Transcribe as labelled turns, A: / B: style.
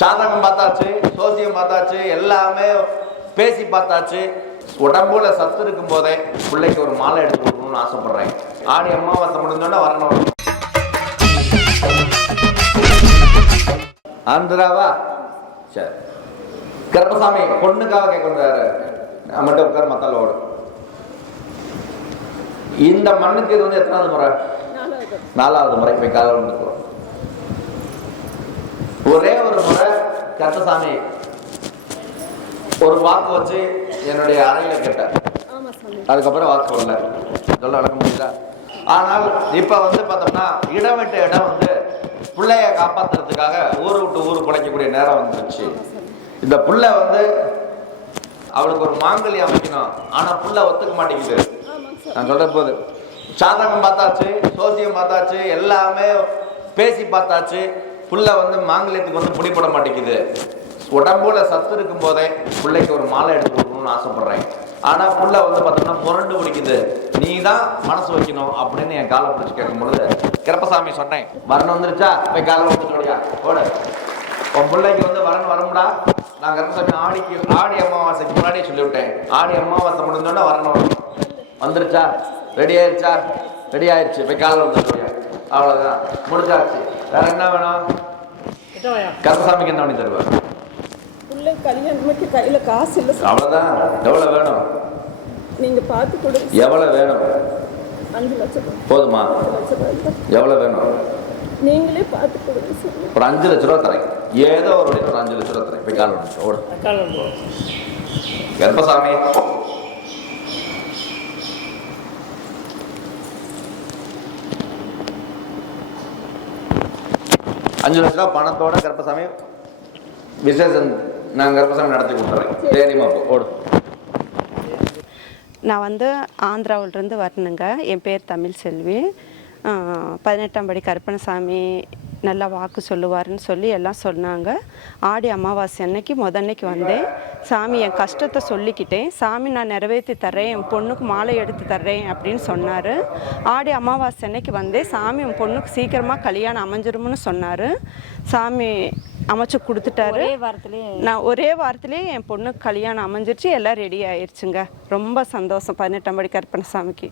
A: சாதகம் பார்த்தாச்சு சோசியம் பார்த்தாச்சு எல்லாமே பேசி பார்த்தாச்சு. உடம்புல சத்து இருக்கும் போதே பிள்ளைக்கு ஒரு மாலை எடுத்து கொடுக்கணும்னு ஆசைப்படுறேன். ஆடி அமாவாசை முடிஞ்சோடனே வரணும். ஆந்திராவா? சரி. கருப்பசாமி பொண்ணுக்காக கேட்க வந்தாரு உட்கார மத்தால ஓடும் இந்த மண்ணுக்கு இது வந்து எத்தனாவது முறை? நாலாவது. முறை போய் காலம் ஒரே ஒரு முறை கருப்பசாமி ஒரு வாக்கு வச்சு என்னுடைய அறையில கேட்டேன் அதுக்கப்புறம் வாக்கு சொல்லல சொல்ல வழக்க முடியுதா ஆனால் இப்ப வந்து பார்த்தோம்னா இடம் விட்ட இடம் வந்து பிள்ளைய காப்பாத்துறதுக்காக ஊரு விட்டு ஊர் பிழைக்கக்கூடிய நேரம் வந்துருச்சு. இந்த புள்ள வந்து அவளுக்கு ஒரு மாங்கல்யம் அமைக்கணும். ஆனா புள்ள ஒத்துக்க மாட்டேங்குது. நான் சொல்ற போது சாதகம் பார்த்தாச்சு சோசியம் பார்த்தாச்சு எல்லாமே பேசி பார்த்தாச்சு. புள்ள வந்து மாங்கல்யத்துக்கு வந்து பிடிபட மாட்டேங்குது. உடம்புல சத்து இருக்கும் போதே பிள்ளைக்கு ஒரு மாலை எடுத்து கொடுக்கணும்னு ஆசைப்படுறேன். ஆனா புள்ள வந்து பார்த்தோம்னா முரண்டு பிடிக்குது. நீ தான் மனசு வைக்கணும் அப்படின்னு என் காலை பிடிச்சி கேட்கும் பொழுது கிரப்பசாமி சொன்னேன் வரணும் வந்துருச்சா? போய் காலை வந்துட்டோடியா போடு உன் பிள்ளைக்கு வந்து வரணும் வரும்டா. நான் கருப்பசாமி ஆடிக்கு ஆடி அமாவாசைக்கு முன்னாடியே சொல்லிவிட்டேன். ஆடி அமாவாசை முடிஞ்சோடனே வரணும். வந்துருச்சா? ரெடி ஆயிடுச்சா ரெடி ஆயிடுச்சு போய் வந்து வந்துருக்கோம் அவ்வளோதான் முடிஞ்சாச்சு. வேற என்ன வேணும்? கருப்பசாமிக்கு என்ன பண்ணி தருவார்
B: பிள்ளை கல்யாணத்துக்கு கையில காசு இல்லை.
A: அவ்வளோதான் எவ்வளோ வேணும்?
B: நீங்க பார்த்து கொடுங்க
A: எவ்வளோ வேணும்?
B: அஞ்சு லட்சம்.
A: போதுமா. எவ்வளோ வேணும்?
B: நீங்களே பார்த்து கொடுங்க
A: ஒரு அஞ்சு லட்ச ரூபா தரேன். ஏதோ ஒரு அஞ்சு லட்ச ரூபா தரேன். போய் கால் ஓடு. கருப்பசாமி. அஞ்சு லட்ச ரூபா பணத்தோட கருப்பசாமி விசேஷம் நான் கருப்பசாமி நடத்தி கொடுத்துறேன். சரிம்மா ஓடு.
C: நான் வந்து ஆந்திராவிலிருந்து வரணுங்க. என் பேர் தமிழ் செல்வி பதினெட்டாம் படி கருப்பணசாமி நல்லா வாக்கு சொல்லுவாருன்னு சொல்லி எல்லாம் சொன்னாங்க. ஆடி அமாவாசை அன்னைக்கு முத அன்னைக்கு வந்தேன். சாமி என் கஷ்டத்தை சொல்லிக்கிட்டேன். சாமி நான் நிறைவேற்றி தர்றேன். என் பொண்ணுக்கு மாலை எடுத்து தர்றேன் அப்படின்னு சொன்னார். ஆடி அமாவாசை அன்னைக்கு வந்தேன். சாமி என் பொண்ணுக்கு சீக்கிரமாக கல்யாணம் அமைஞ்சிரும்னு சொன்னார். சாமி அமைச்சு கொடுத்துட்டாரு. நான் ஒரே வாரத்திலே என் பொண்ணுக்கு கல்யாணம் அமைஞ்சிருச்சு. எல்லாம் ரெடி ஆயிருச்சுங்க. ரொம்ப சந்தோஷம். பதினெட்டாம் படி கற்பனை சாமிக்கு.